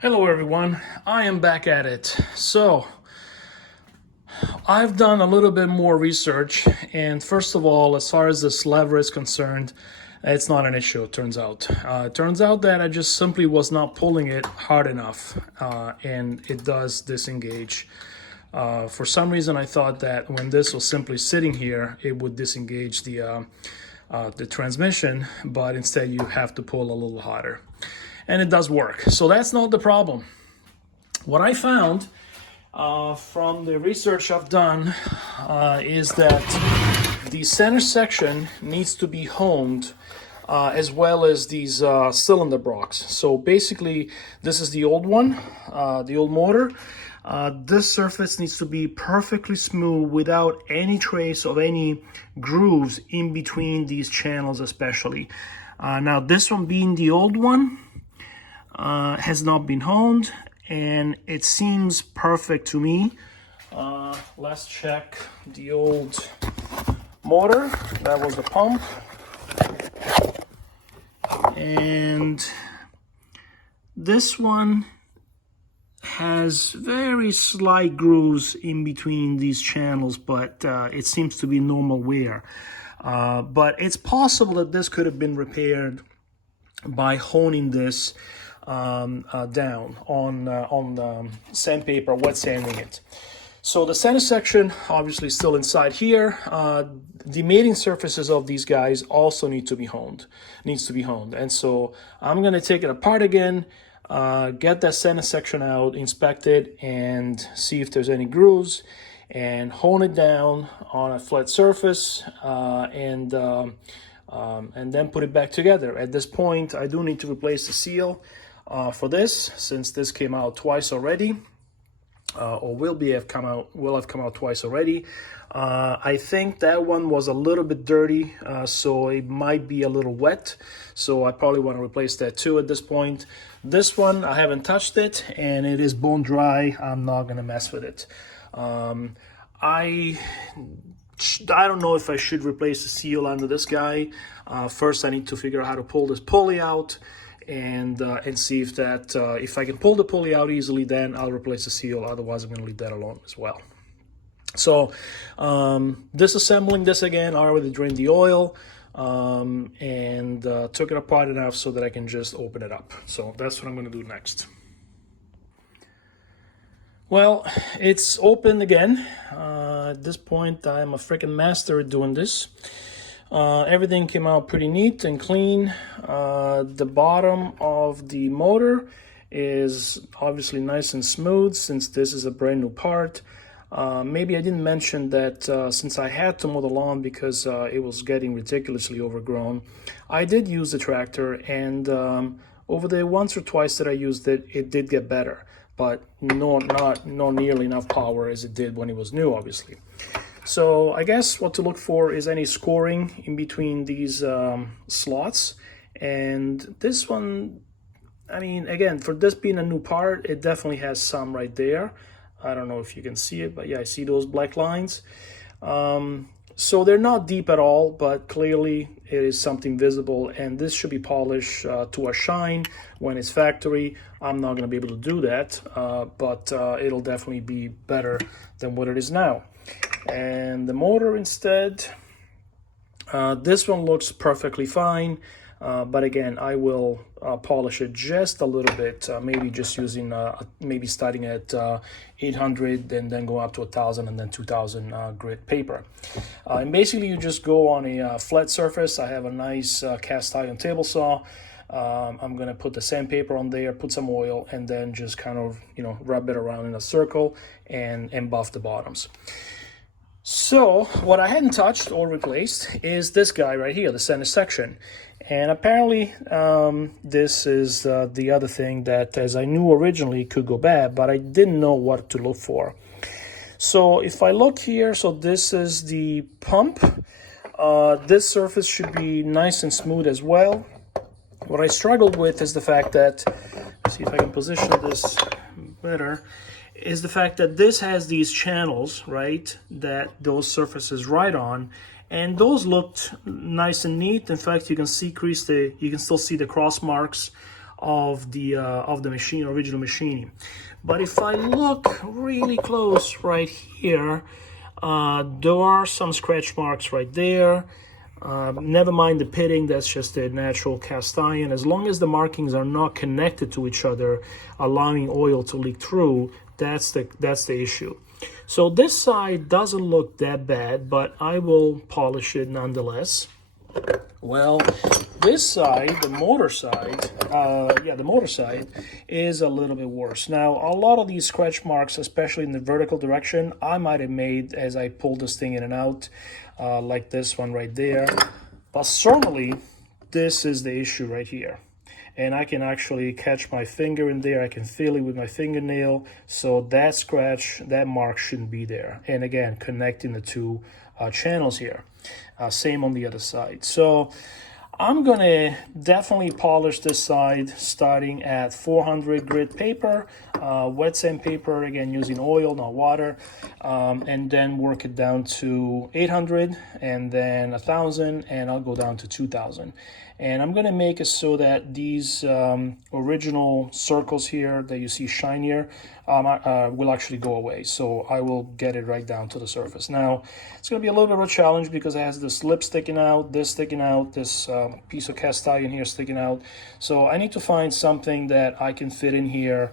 Hello everyone, I am back at it. So, I've done a little bit more research, and first of all, as far as this lever is concerned, it's not an issue, it turns out. It turns out that I just simply was not pulling it hard enough, and it does disengage. For some reason, I thought that when this was simply sitting here, it would disengage the transmission, but instead you have to pull a little harder. And it does work. So that's not the problem. What I found from the research I've done is that the center section needs to be honed as well as these cylinder blocks. So basically, this is the old one, the old motor. This surface needs to be perfectly smooth without any trace of any grooves in between these channels especially. Now this one being the old one, has not been honed, and it seems perfect to me. Let's check the old motor. That was the pump, and this one has very slight grooves in between these channels, but it seems to be normal wear. But it's possible that this could have been repaired by honing this down on sandpaper, wet sanding it. So the center section obviously still inside here. The mating surfaces of these guys also needs to be honed. And so I'm gonna take it apart again, get that center section out, inspect it, and see if there's any grooves, and hone it down on a flat surface, and then put it back together. At this point, I do need to replace the seal for this, since this came out twice already, or will have come out twice already. I think that one was a little bit dirty, so it might be a little wet. So I probably want to replace that too at this point. This one, I haven't touched it, and it is bone dry. I'm not gonna mess with it. I don't know if I should replace the seal under this guy. First, I need to figure out how to pull this pulley out, and see if that if I can pull the pulley out easily, then I'll replace the seal. Otherwise, I'm going to leave that alone as well. So disassembling this again, I already drained the oil, and took it apart enough so that I can just open it up. So that's what I'm going to do next. Well, it's open again. At this point, I'm a freaking master at doing this. Everything came out pretty neat and clean. The bottom of the motor is obviously nice and smooth, since this is a brand new part. Maybe I didn't mention that since I had to mow the lawn because it was getting ridiculously overgrown, I did use the tractor, and over the once or twice that I used it, it did get better, but not nearly enough power as it did when it was new, obviously. So I guess what to look for is any scoring in between these slots. And this one, I mean, again, for this being a new part, it definitely has some right there. I don't know if you can see it, but yeah, I see those black lines. So they're not deep at all, but clearly it is something visible, and this should be polished to a shine when it's factory. I'm not going to be able to do that, but it'll definitely be better than what it is now. And the motor instead, this one looks perfectly fine, but again, I will polish it just a little bit, maybe just using, maybe starting at 800 and then go up to 1000 and then 2000 grit paper. And basically you just go on a flat surface. I have a nice cast iron table saw. I'm gonna put the sandpaper on there, put some oil, and then just kind of, rub it around in a circle and buff the bottoms. So what I hadn't touched or replaced is this guy right here, the center section. And apparently this is the other thing that, as I knew originally, could go bad, but I didn't know what to look for. So if I look here, so this is the pump. This surface should be nice and smooth as well. What I struggled with is the fact that, see if I can position this better, is the fact that this has these channels, right, that those surfaces ride on, and those looked nice and neat. In fact, you can still see the cross marks of the machine, original machining. But if I look really close right here, there are some scratch marks right there. Never mind the pitting, that's just a natural cast iron. As long as the markings are not connected to each other, allowing oil to leak through, that's the issue. So this side doesn't look that bad, but I will polish it nonetheless. Well, this side, the motor side, the motor side is a little bit worse. Now, a lot of these scratch marks, especially in the vertical direction, I might have made as I pulled this thing in and out, like this one right there. But certainly, this is the issue right here. And I can actually catch my finger in there. I can feel it with my fingernail. So that scratch, that mark shouldn't be there. And again, connecting the two channels here. Same on the other side. So I'm gonna definitely polish this side starting at 400 grit paper, wet sandpaper, again using oil, not water, and then work it down to 800 and then 1,000, and I'll go down to 2,000. And I'm gonna make it so that these original circles here that you see shinier will actually go away. So I will get it right down to the surface. Now, it's gonna be a little bit of a challenge because it has this lip sticking out, this piece of cast iron here sticking out. So I need to find something that I can fit in here,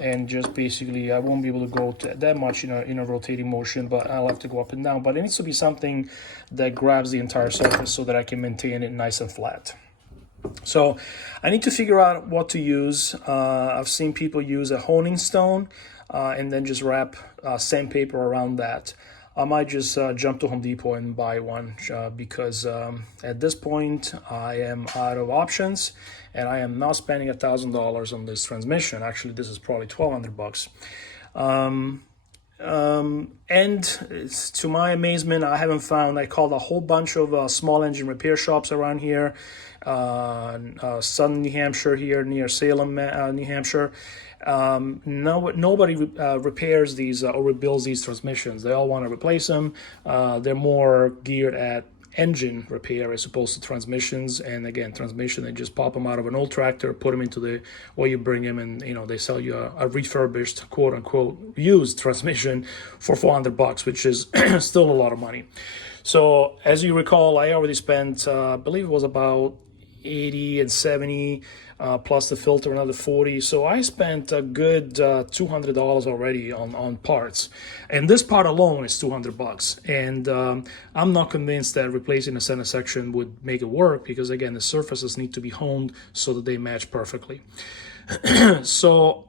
and just basically I won't be able to go that much in a rotating motion, but I'll have to go up and down. But it needs to be something that grabs the entire surface so that I can maintain it nice and flat. So I need to figure out what to use. I've seen people use a honing stone and then just wrap sandpaper around that. I might just jump to Home Depot and buy one because at this point I am out of options, and I am now spending $1,000 on this transmission. Actually, this is probably $1,200. And to my amazement, I haven't found. I called a whole bunch of small engine repair shops around here, Southern New Hampshire, here near Salem, New Hampshire. Nobody repairs these or rebuilds these transmissions. They all want to replace them. They're more geared at engine repair as opposed to transmissions. And again, transmission, they just pop them out of an old tractor, put them into the, or you bring them and they sell you a refurbished, quote unquote, used transmission for $400, which is still a lot of money. So as you recall, I already spent, I believe it was about 80 and 70 plus the filter another 40. So I spent a good $200 already on parts, and this part alone is $200. And I'm not convinced that replacing the center section would make it work, because again, the surfaces need to be honed so that they match perfectly. So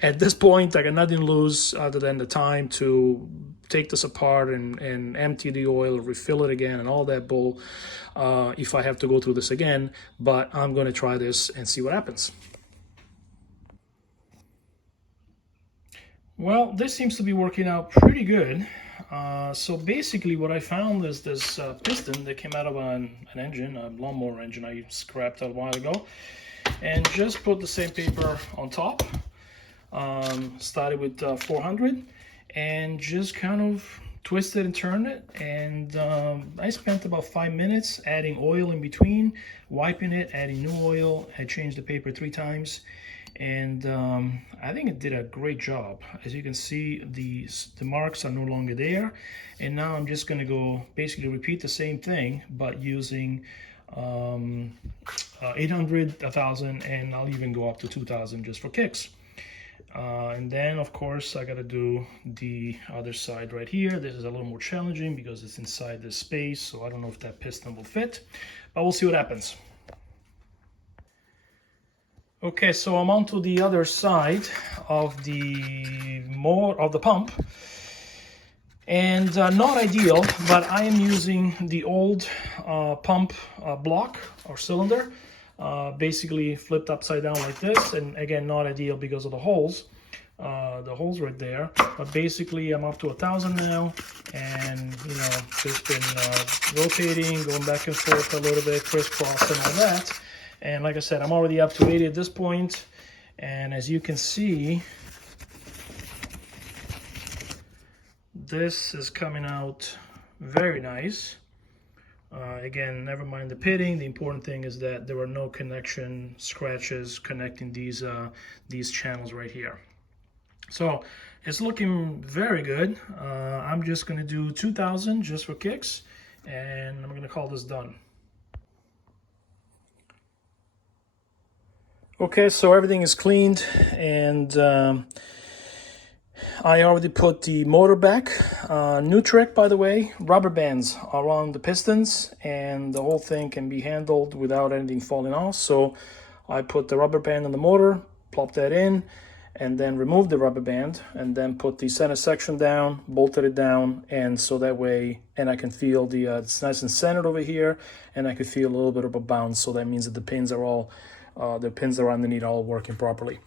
at this point, I got nothing to lose other than the time to take this apart and empty the oil, refill it again, and all that bull, if I have to go through this again. But I'm going to try this and see what happens. Well, this seems to be working out pretty good. So basically what I found is this piston that came out of an engine, a lawnmower engine I scrapped a while ago, and just put the sandpaper on top. Started with 400 and just kind of twisted and turned it, and I spent about 5 minutes adding oil in between, wiping it, adding new oil. I changed the paper 3 times, and I think it did a great job. As you can see, the marks are no longer there, and now I'm just going to go basically repeat the same thing but using 800, 1,000, and I'll even go up to 2,000 just for kicks. And then of course I got to do the other side right here. This is a little more challenging because it's inside this space, so I don't know if that piston will fit, but we'll see what happens. Okay, so I'm on to the other side of the pump, and not ideal, but I am using the old pump block or cylinder, basically flipped upside down like this, and again not ideal because of the holes right there. But basically I'm up to 1,000 now, and just been rotating, going back and forth a little bit, crisscross and all that. And like I said, I'm already up to 80 at this point, and as you can see, this is coming out very nice. Again, never mind the pitting. The important thing is that there were no connection scratches connecting these channels right here. So it's looking very good. I'm just going to do 2,000 just for kicks, and I'm going to call this done. Okay, so everything is cleaned, and I already put the motor back. New trick, by the way, rubber bands around the pistons, and the whole thing can be handled without anything falling off. So I put the rubber band on the motor, plop that in, and then remove the rubber band, and then put the center section down, bolted it down, and so that way, and I can feel it's nice and centered over here, and I can feel a little bit of a bounce. So that means that the pins are all, the pins are underneath all working properly.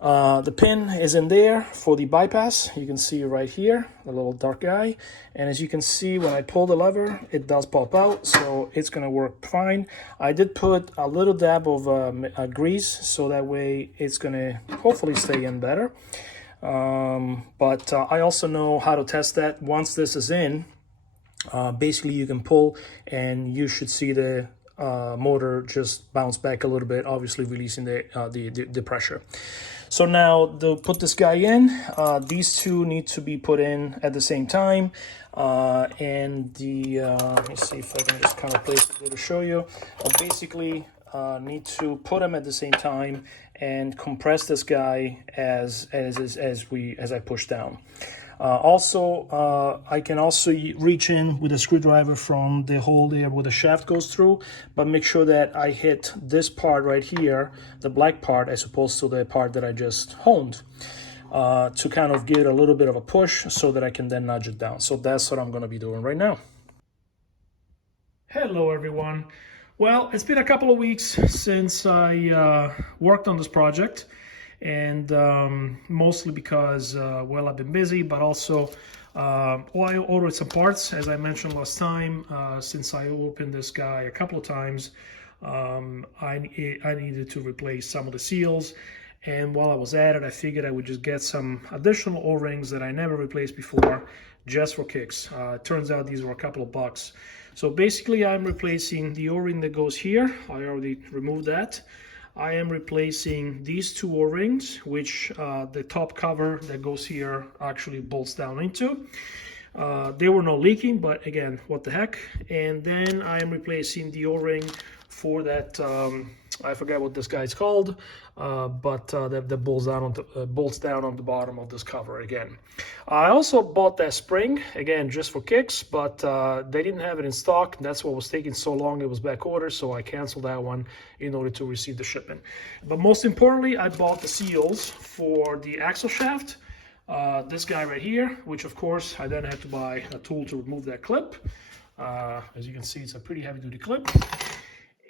The pin is in there for the bypass. You can see right here, the little dark guy. And as you can see, when I pull the lever, it does pop out, so it's going to work fine. I did put a little dab of grease, so that way it's going to hopefully stay in better. But I also know how to test that. Once this is in, basically you can pull and you should see the motor just bounce back a little bit, obviously releasing the pressure. So now to put this guy in, these two need to be put in at the same time. And let me see if I can just kind of place it there to show you. I basically need to put them at the same time and compress this guy as I push down. I can also reach in with a screwdriver from the hole there where the shaft goes through, but make sure that I hit this part right here, the black part, as opposed to the part that I just honed, to kind of give it a little bit of a push so that I can then nudge it down. So that's what I'm going to be doing right now. Hello, everyone. Well, it's been a couple of weeks since I worked on this project. And mostly because, well, I've been busy, but also I ordered some parts, as I mentioned last time. Since I opened this guy a couple of times, I needed to replace some of the seals. And while I was at it, I figured I would just get some additional O-rings that I never replaced before, just for kicks. Turns out these were a couple of bucks. So basically, I'm replacing the O-ring that goes here. I already removed that. I am replacing these two O-rings, which the top cover that goes here actually bolts down into. They were not leaking, but again, what the heck. And then I am replacing the O-ring for that, I forget what this guy's called, but that bolts down on the bottom of this cover again. I also bought that spring, again, just for kicks, but they didn't have it in stock. That's what was taking so long. It was back ordered, so I canceled that one in order to receive the shipment. But most importantly, I bought the seals for the axle shaft. This guy right here, which of course I then had to buy a tool to remove that clip. As you can see, it's a pretty heavy-duty clip.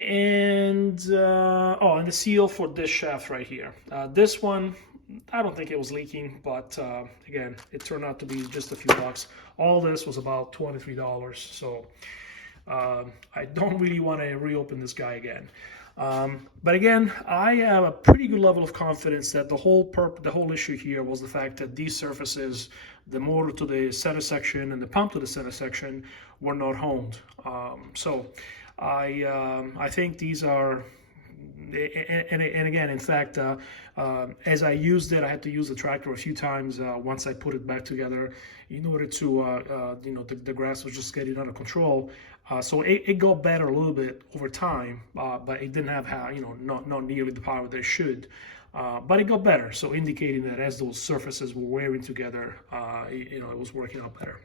And and the seal for this shaft right here. This one, I don't think it was leaking, but again, it turned out to be just a few bucks. All this was about $23, so I don't really want to reopen this guy again. But again, I have a pretty good level of confidence that the whole issue here was the fact that these surfaces, the motor to the center section and the pump to the center section, were not honed. I think these are, and again, in fact, as I used it, I had to use the tractor a few times once I put it back together in order to, the grass was just getting under control. So it got better a little bit over time, but it didn't have, not nearly the power that it should. But it got better, so indicating that as those surfaces were wearing together, it was working out better.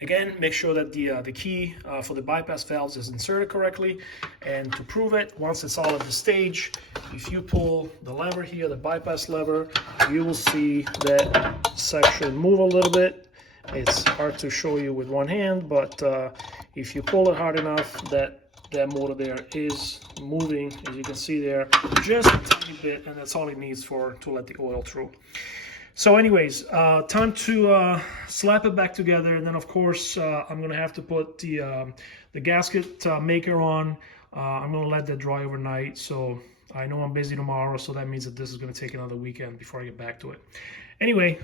Again, make sure that the key for the bypass valves is inserted correctly. And to prove it, once it's all at the stage, if you pull the lever here, the bypass lever, you will see that section move a little bit. It's hard to show you with one hand, but if you pull it hard enough, that motor there is moving, as you can see there, just a tiny bit, and that's all it needs to let the oil through. So anyways, time to slap it back together, and then of course I'm going to have to put the gasket maker on. I'm going to let that dry overnight, so I know I'm busy tomorrow, so that means that this is going to take another weekend before I get back to it. Anyway,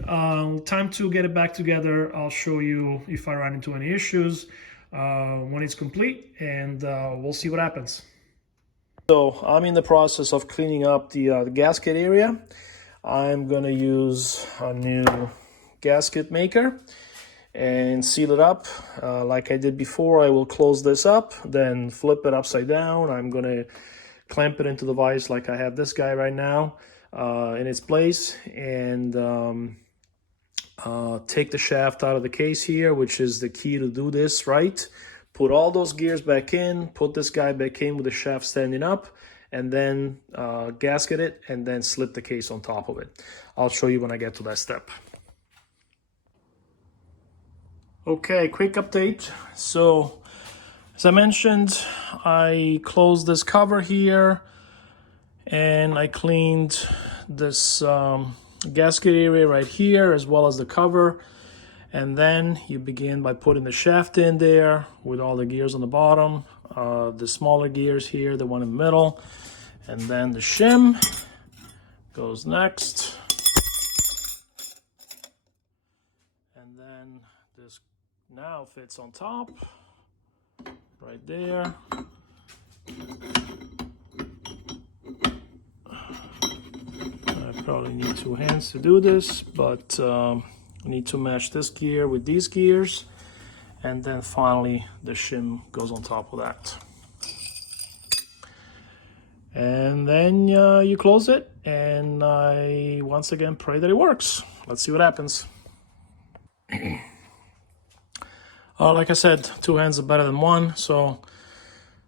time to get it back together. I'll show you if I run into any issues. when it's complete, and we'll see what happens. So I'm in the process of cleaning up the gasket area. I'm gonna use a new gasket maker and seal it up. Like I did before, I will close this up, then flip it upside down. I'm gonna clamp it into the vise like I have this guy right now in its place, and take the shaft out of the case here, which is the key to do this right. Put all those gears back in, put this guy back in with the shaft standing up, and then gasket it, and then slip the case on top of it. I'll show you when I get to that step. Okay, quick update. So, as I mentioned, I closed this cover here, and I cleaned this gasket area right here, as well as the cover. And then you begin by putting the shaft in there with all the gears on the bottom, the smaller gears here, the one in the middle, and then the shim goes next. And then this now fits on top, right there. I probably need 2 hands to do this, but I need to match this gear with these gears, and then finally the shim goes on top of that. And then you close it, and I once again pray that it works. Let's see what happens. Like I said, 2 hands are better than 1, so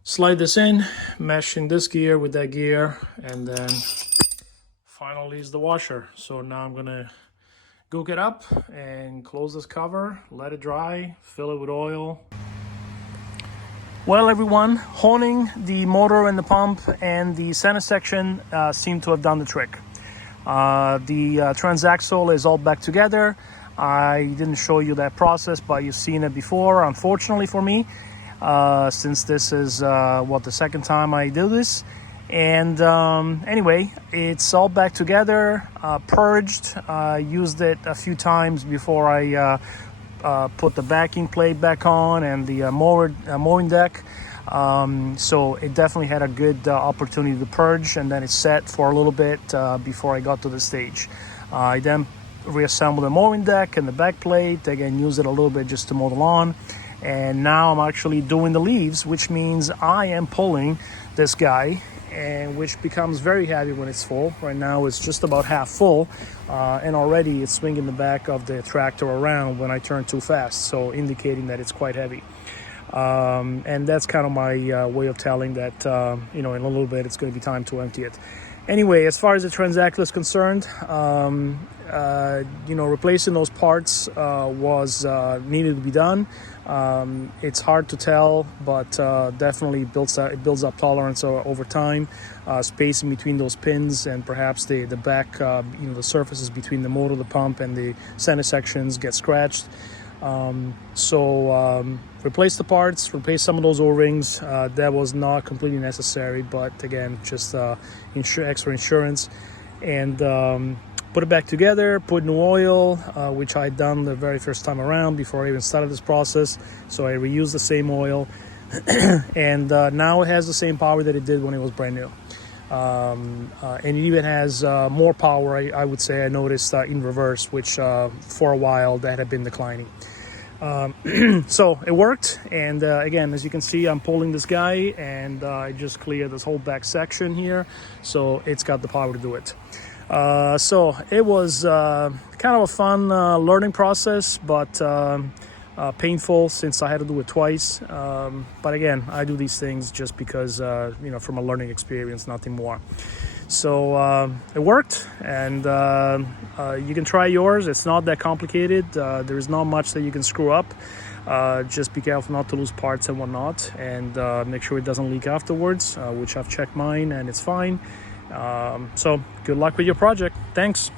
slide this in, meshing this gear with that gear, and then finally is the washer. So now I'm gonna gook it up and close this cover, let it dry, fill it with oil. Well, everyone, honing the motor and the pump and the center section seem to have done the trick. The transaxle is all back together. I didn't show you that process, but you've seen it before, unfortunately for me, since this is the second time I do this. And anyway, it's all back together, purged. Used it a few times before I put the backing plate back on and the mowing deck. So it definitely had a good opportunity to purge, and then it set for a little bit before I got to the stage. I then reassembled the mowing deck and the back plate, again use it a little bit just to mow the lawn. And now I'm actually doing the leaves, which means I am pulling this guy, and which becomes very heavy when it's full. Right now it's just about half full, and already it's swinging the back of the tractor around when I turn too fast, so indicating that it's quite heavy. And that's kind of my way of telling that in a little bit it's going to be time to empty it. Anyway, as far as the Transaxle is concerned, replacing those parts was needed to be done. It's hard to tell, but definitely it builds up tolerance over time. Spacing between those pins, and perhaps the back, the surfaces between the motor, the pump, and the center sections get scratched. Replace the parts, replace some of those O-rings. That was not completely necessary, but again, just extra insurance. And put it back together, put new oil, which I had done the very first time around before I even started this process. So I reused the same oil, and now it has the same power that it did when it was brand new. And it even has more power, I would say, I noticed in reverse, which for a while that had been declining. So it worked, and again, as you can see, I'm pulling this guy, and I just cleared this whole back section here, so it's got the power to do it. So it was kind of a fun learning process, but painful since I had to do it twice. But again, I do these things just because, from a learning experience, nothing more. So it worked, and you can try yours. It's not that complicated. There is not much that you can screw up. Just be careful not to lose parts and whatnot, and make sure it doesn't leak afterwards, which I've checked mine and it's fine. So good luck with your project. Thanks.